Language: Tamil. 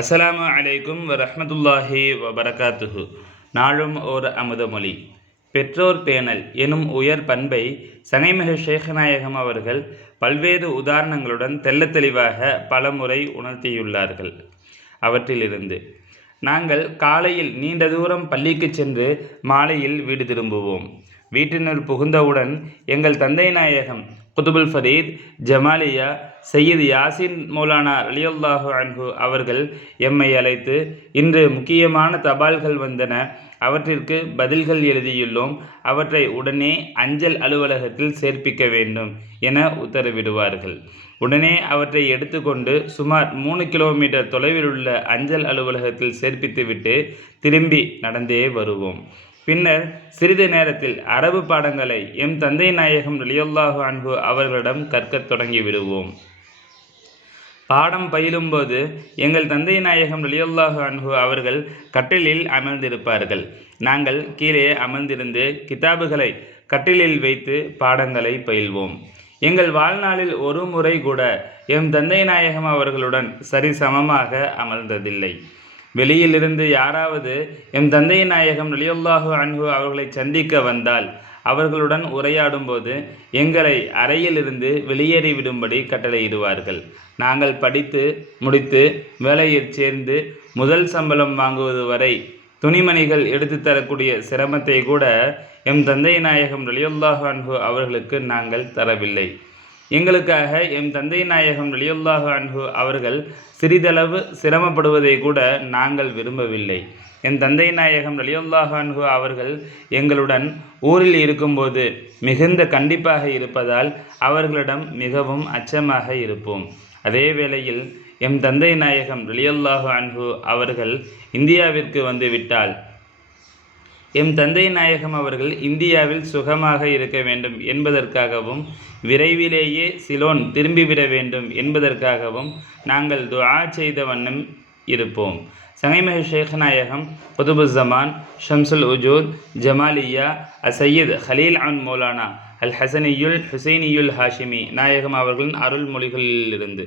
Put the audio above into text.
அஸ்ஸலாமு அலைக்கும் வரஹ்மத்துல்லாஹி வபரகாத்துஹு. நாளும் ஓர் அமுதமொழி. பெற்றோர் பேணல் எனும் உயர் பண்பை சங்கைமிகு ஷேக்நாயகம் அவர்கள் பல்வேறு உதாரணங்களுடன் தெள்ளத் தெளிவாக பலமுறை உணர்த்தியுள்ளார்கள். அவற்றிலிருந்து நாங்கள் காலையில் நீண்ட தூரம் பள்ளிக்கு சென்று மாலையில் வீடு திரும்புவோம். வீட்டினுள் புகுந்தவுடன் எங்கள் தந்தை நாயகம் குதுபுல் ஃபரீத் ஜமாலியா சையீத் யாசின் மௌலானா ரலியல்லாஹு அன்ஹு அவர்கள் எம்மை அழைத்து, இன்று முக்கியமான தபால்கள் வந்தன, அவற்றிற்கு பதில்கள் எழுதியுள்ளோம், அவற்றை உடனே அஞ்சல் அலுவலகத்தில் சேர்ப்பிக்க வேண்டும் என உத்தரவிடுவார்கள். உடனே அவற்றை எடுத்துக்கொண்டு சுமார் 3 கிலோமீட்டர் தொலைவில் உள்ள அஞ்சல் அலுவலகத்தில் சேர்ப்பித்துவிட்டு திரும்பி நடந்தே வருவோம். பின்னர் சிறிது நேரத்தில் அரபு பாடங்களை எம் தந்தை நாயகம் ரலியல்லாஹு அன்ஹு அவர்களிடம் கற்கத் தொடங்கிவிடுவோம். பாடம் பயிலும்போது எங்கள் தந்தை நாயகம் ரலியல்லாஹு அன்ஹு அவர்கள் கட்டிலில் அமர்ந்திருப்பார்கள். நாங்கள் கீழே அமர்ந்திருந்து கிதாபுகளை கட்டிலில் வைத்து பாடங்களை பயில்வோம். எங்கள் வாழ்நாளில் ஒரு முறை கூட எம் தந்தை நாயகம் அவர்களுடன் சரிசமமாக அமர்ந்ததில்லை. வெளியிலிருந்து யாராவது எம் தந்தை நாயகம் ரலியல்லாஹு அன்ஹு அவர்களை சந்திக்க வந்தால் அவர்களுடன் உரையாடும்போது எங்களை அறையிலிருந்து வெளியேறிவிடும்படி கட்டளையிடுவார்கள். நாங்கள் படித்து முடித்து வேலையில் சேர்ந்து முதல் சம்பளம் வாங்குவது வரை துணிமணிகள் எடுத்து தரக்கூடிய சிரமத்தை கூட எம் தந்தை நாயகம் ரலியல்லாஹு அன்ஹு அவர்களுக்கு நாங்கள் தரவில்லை. எங்களுக்காக எம் தந்தை நாயகம் ரலியல்லாஹு அன்ஹு அவர்கள் சிறிதளவு சிரமப்படுவதை கூட நாங்கள் விரும்பவில்லை. என் தந்தை நாயகம் ரலியல்லாஹு அன்ஹு அவர்கள் எங்களுடன் ஊரில் இருக்கும்போது மிகுந்த கண்டிப்பாக இருப்பதால் அவர்களிடம் மிகவும் அச்சமாக இருப்போம். அதே வேளையில் எம் தந்தை நாயகம் ரலியல்லாஹு அன்ஹு அவர்கள் இந்தியாவிற்கு வந்துவிட்டால் எம் தந்தை நாயகம் அவர்கள் இந்தியாவில் சுகமாக இருக்க வேண்டும் என்பதற்காகவும் விரைவிலேயே சிலோன் திரும்பிவிட வேண்டும் என்பதற்காகவும் நாங்கள் துஆ செய்த வண்ணம் இருப்போம். சங்கைமிகு ஷேக்நாயகம் குதுபுஸ்ஸமான் ஷம்சுல் உஜூத் ஜமாலியா சையீத் ஹலீல் அன் மௌலானா அல் ஹசனியுல் ஹுசைனியுல் ஹாஷிமி நாயகம் அவர்களின் அருள்மொழிகளிலிருந்து